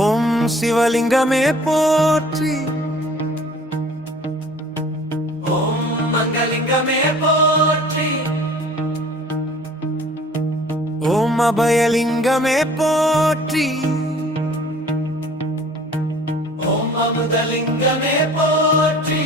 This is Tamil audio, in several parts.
ஓம் சிவலிங்கமே போற்றி, ஓம் மங்கலிங்கமே போற்றி, ஓம் அபயலிங்கமே போற்றி, ஓம் அமுதலிங்கமே போற்றி,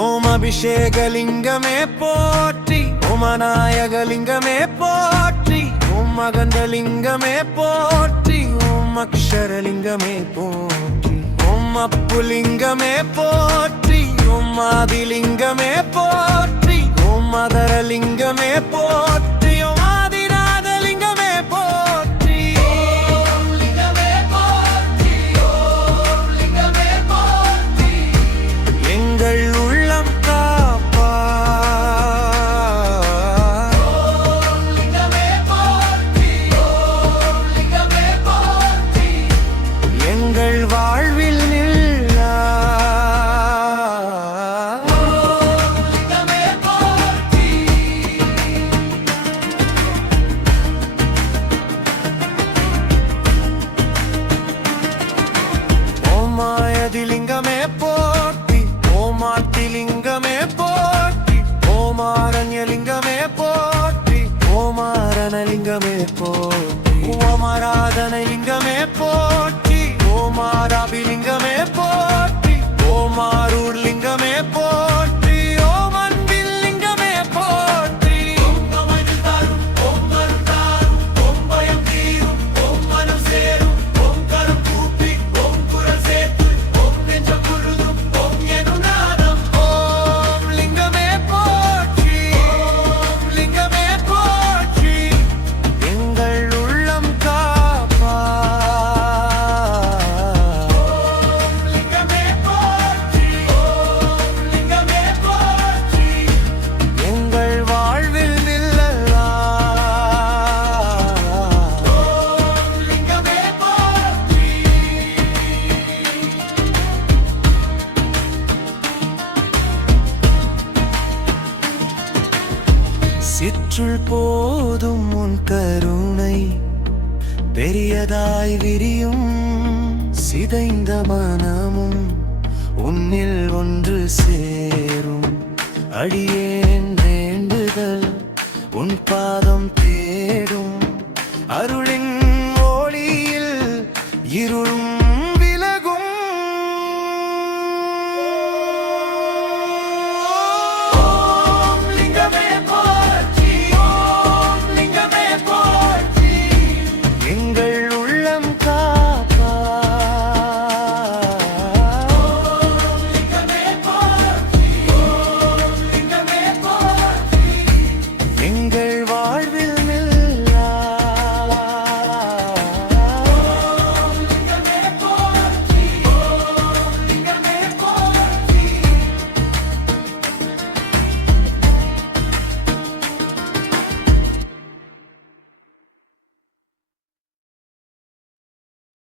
ஓம் அபிஷேகலிங்கமே போற்றி, ஓம் அநாயகலிங்கமே போற்றி, ஓம் மகந்தலிங்கமே போற்றி, ஓம் அக்ஷரலிங்கமே போற்றி, ஓம் அப்புலிங்கமே போற்றி, ஓம் ஆதிலிங்கமே போற்றி, ஓம் மகரலிங்கமே போற்றி, ஓம் ஆதிநாதலிங்கமே போற்றி. ஓம் லிங்கமே போற்றி, ஓம் லிங்கமே போற்றி, எங்கள் உள்ளம் காப்பார். ஓம் லிங்கமே போற்றி, ஓம் லிங்கமே போற்றி, எங்கள் வாழ்வில் நில்லார். ஓம் லிங்கமே போற்றி, ஓம் ஆயதிலிங்கமே போற்றி, ஓம் ஆத்திலிங்கமே போற்றி, ஓம் ஆரண்யலிங்கமே போற்றி, ஓம் ஆரணலிங்கமே போற்றி, ஓம் ஆராதனலிங்கமே போற்றி, ஓம் ஆராபிலிங்கமே போற்றி, ஓம் ஆரூர்லிங்கமே போற்றி, ஓம் அன்பில்லிங்கமே போற்றி. ஓம் கமழ் தாரும், ஓம் அருள் தாரும், ஓம் பயம் தீரும், ஓம் மனம் சேரும், ஓம் கரம் கூப்பி, ஓம் குரல் சேர்த்து, ஓம் நெஞ்சம் குருதும், ஓம் எனும் நாதம். ஓம் லிங்கமே போற்றி, ஓம் லிங்கமே போற்றி, எங்கள் உள்ளம் காப்பார். ஓம் லிங்கமே போற்றி, ஓம் லிங்கமே போற்றி, எங்கள் வாழ்வில் நில்லலாம். ஓம் லிங்கமே போற்றி. சிற்றுள் போதும் உன் கருணை பெரியதாய் விரியும், சிதைந்த மனமும் உன்னில் ஒன்று சேரும். அடியேன் வேண்டுதல் உன் பாதம்